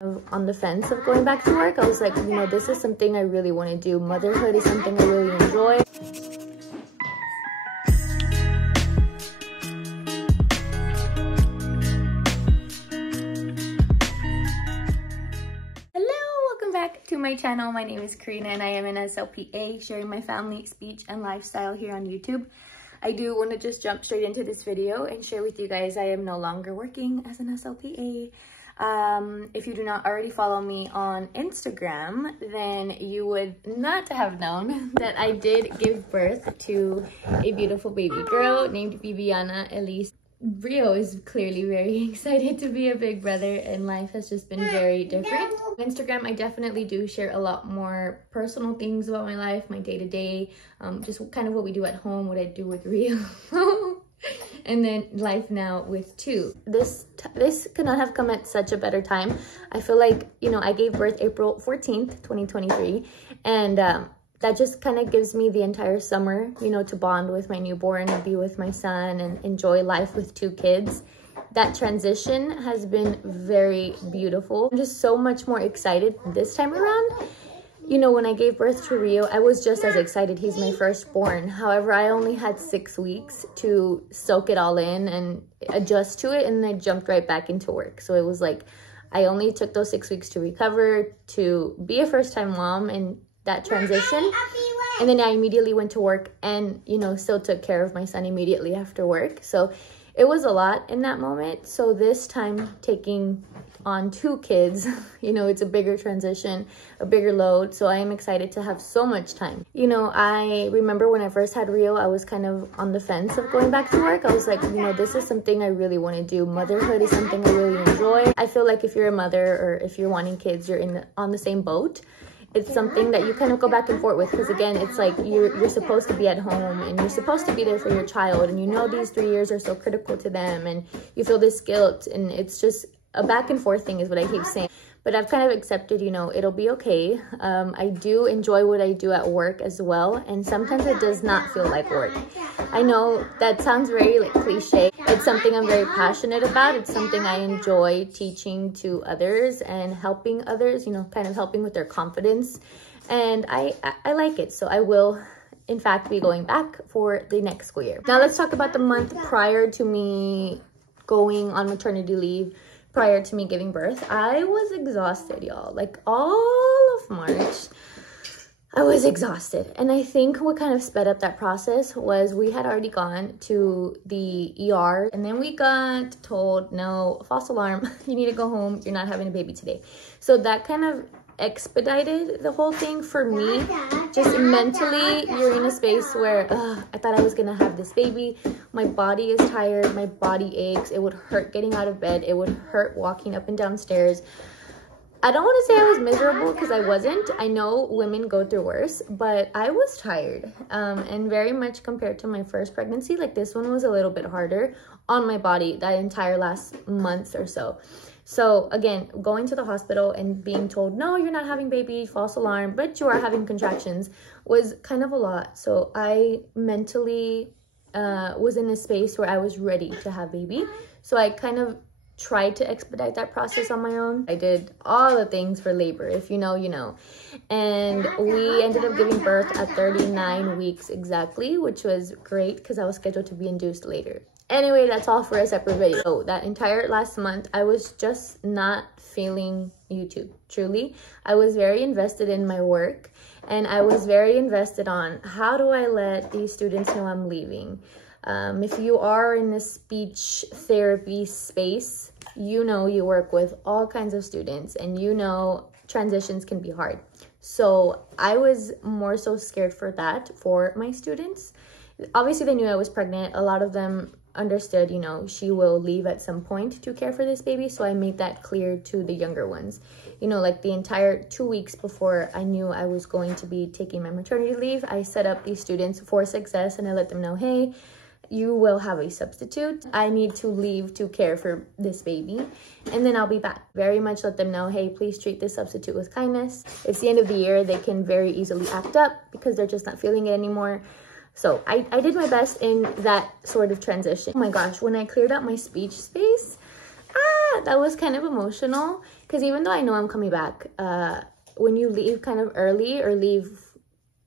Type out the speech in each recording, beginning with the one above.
On the fence of going back to work. I was like, you know, this is something I really want to do. Motherhood is something I really enjoy. Hello, welcome back to my channel. My name is Karina and I am an SLPA, sharing my family, speech, and lifestyle here on YouTube. I do want to just jump straight into this video and share with you guys I am no longer working as an SLPA. If you do not already follow me on Instagram, then you would not have known that I did give birth to a beautiful baby girl named Viviana Elise. Rio is clearly very excited to be a big brother, and life has just been very different. On Instagram, I definitely do share a lot more personal things about my life, my day-to-day, just kind of what we do at home, what I do with Rio. And then life now with two. This could not have come at such a better time. I feel like, you know, I gave birth April 14th, 2023. And that just kind of gives me the entire summer, you know, to bond with my newborn and be with my son and enjoy life with two kids. That transition has been very beautiful. I'm just so much more excited this time around. You know, when I gave birth to Rio, I was just as excited. He's my firstborn. However, I only had 6 weeks to soak it all in and adjust to it, and then I jumped right back into work. So it was like, I only took those 6 weeks to recover, to be a first-time mom and that transition. And then I immediately went to work and, you know, still took care of my son immediately after work. So it was a lot in that moment. So this time taking on 2 kids, you know, it's a bigger transition, a bigger load. So I am excited to have so much time. You know, I remember when I first had Rio, I was kind of on the fence of going back to work. I was like, you know, this is something I really want to do. Motherhood is something I really enjoy. I feel like if you're a mother or if you're wanting kids, you're on the same boat. It's something that you kind of go back and forth with, because again, it's like you're supposed to be at home and you're supposed to be there for your child, and you know these 3 years are so critical to them, and you feel this guilt, and it's just a back and forth thing is what I keep saying. But I've kind of accepted, you know, it'll be okay. I do enjoy what I do at work as well, and sometimes it does not feel like work. I know that sounds very like cliche. It's something I'm very passionate about. It's something I enjoy teaching to others and helping others, you know, kind of helping with their confidence. And I like it. So I will, in fact, be going back for the next school year. Now let's talk about the month prior to me going on maternity leave. Prior to me giving birth, I was exhausted, y'all. Like all of March, I was exhausted. And I think what kind of sped up that process was we had already gone to the ER, and then we got told, no, false alarm, you need to go home, you're not having a baby today. So that kind of expedited the whole thing for me. Just mentally, you're in a space where I thought I was gonna have this baby. My body is tired, my body aches, it would hurt getting out of bed, it would hurt walking up and down stairs. I don't want to say I was miserable, because I wasn't. I know women go through worse, but I was tired, and very much compared to my first pregnancy, like this one was a little bit harder on my body that entire last month or so. So again, going to the hospital and being told, no, you're not having baby, false alarm, but you are having contractions, was kind of a lot. So I mentally was in a space where I was ready to have baby. So I kind of tried to expedite that process on my own. I did all the things for labor. If you know, you know. And we ended up giving birth at 39 weeks exactly, which was great because I was scheduled to be induced later. Anyway, that's all for a separate video. So that entire last month, I was just not feeling YouTube, truly. I was very invested in my work, and I was very invested on how do I let these students know I'm leaving. If you are in the speech therapy space, you know you work with all kinds of students, and you know transitions can be hard. So I was more so scared for that for my students. Obviously, they knew I was pregnant. A lot of them understood, you know, she will leave at some point to care for this baby. So I made that clear to the younger ones. You know, like the entire 2 weeks before I knew I was going to be taking my maternity leave, I set up these students for success, and I let them know, hey, you will have a substitute. I need to leave to care for this baby, and then I'll be back. Very much let them know, hey, please treat this substitute with kindness. It's the end of the year. They can very easily act up because they're just not feeling it anymore. So I did my best in that sort of transition. Oh my gosh, when I cleared out my speech space, that was kind of emotional, because even though I know I'm coming back, when you leave kind of early or leave,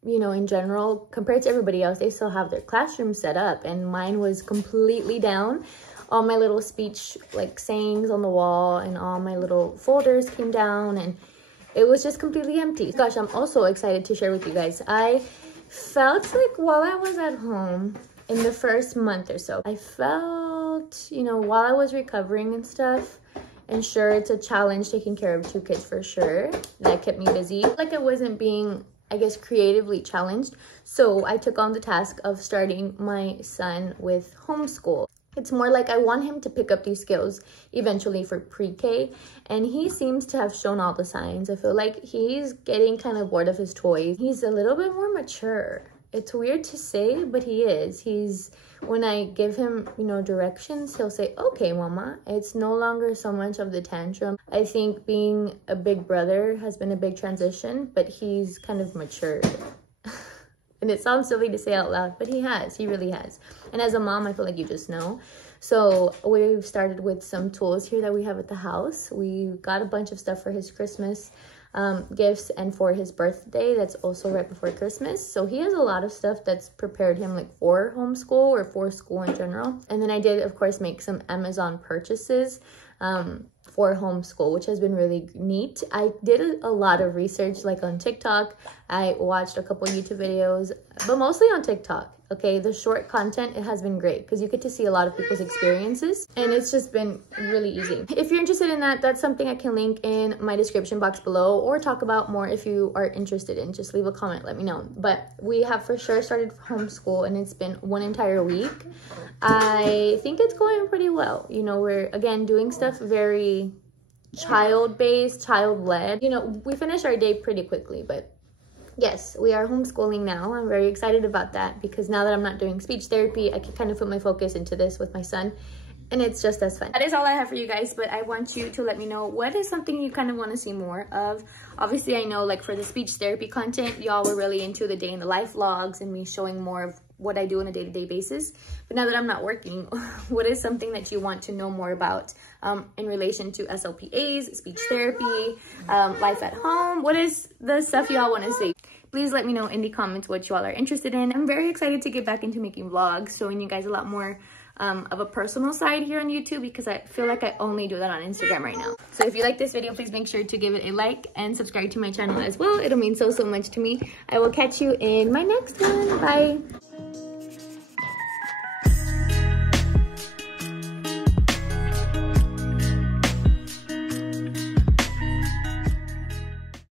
you know, in general, compared to everybody else, they still have their classroom set up, and mine was completely down. All my little speech like sayings on the wall and all my little folders came down, and it was just completely empty. Gosh, I'm also excited to share with you guys. I felt like while I was at home in the first month or so, I felt, you know, while I was recovering and stuff, and sure, it's a challenge taking care of 2 kids for sure. That kept me busy. Like I wasn't being, I guess, creatively challenged. So I took on the task of starting my son with homeschool. It's more like I want him to pick up these skills eventually for pre-K, and he seems to have shown all the signs. I feel like he's getting kind of bored of his toys. He's a little bit more mature. It's weird to say, but he is. When I give him, you know, directions, he'll say, okay, mama. It's no longer so much of the tantrum. I think being a big brother has been a big transition, but he's kind of matured. And it sounds silly to say out loud, but he really has. And as a mom, I feel like you just know. So we've started with some tools here that we have at the house. We got a bunch of stuff for his Christmas gifts and for his birthday. That's also right before Christmas. So he has a lot of stuff that's prepared him like for homeschool or for school in general. And then I did, of course, make some Amazon purchases for homeschool, which has been really neat. I did a lot of research like on TikTok. I watched a couple YouTube videos, but mostly on TikTok. Okay, the short content, it has been great because you get to see a lot of people's experiences, and it's just been really easy. If you're interested in that, that's something I can link in my description box below, or talk about more if you are interested in. Just leave a comment, let me know. But we have for sure started homeschool, and it's been 1 entire week. I think it's going pretty well. You know, we're again doing stuff very child-based, child-led. You know, we finish our day pretty quickly, but yes, we are homeschooling now. I'm very excited about that because now that I'm not doing speech therapy, I can kind of put my focus into this with my son, and it's just as fun. That is all I have for you guys, but I want you to let me know what is something you kind of want to see more of. Obviously, I know like for the speech therapy content, y'all were really into the day in the life vlogs and me showing more of what I do on a day-to-day basis. But now that I'm not working, what is something that you want to know more about in relation to SLPAs, speech therapy, life at home? What is the stuff y'all want to see? Please let me know in the comments what you all are interested in. I'm very excited to get back into making vlogs, showing you guys a lot more of a personal side here on YouTube, because I feel like I only do that on Instagram right now. So if you like this video, please make sure to give it a like and subscribe to my channel as well. It'll mean so much to me. I will catch you in my next one. Bye.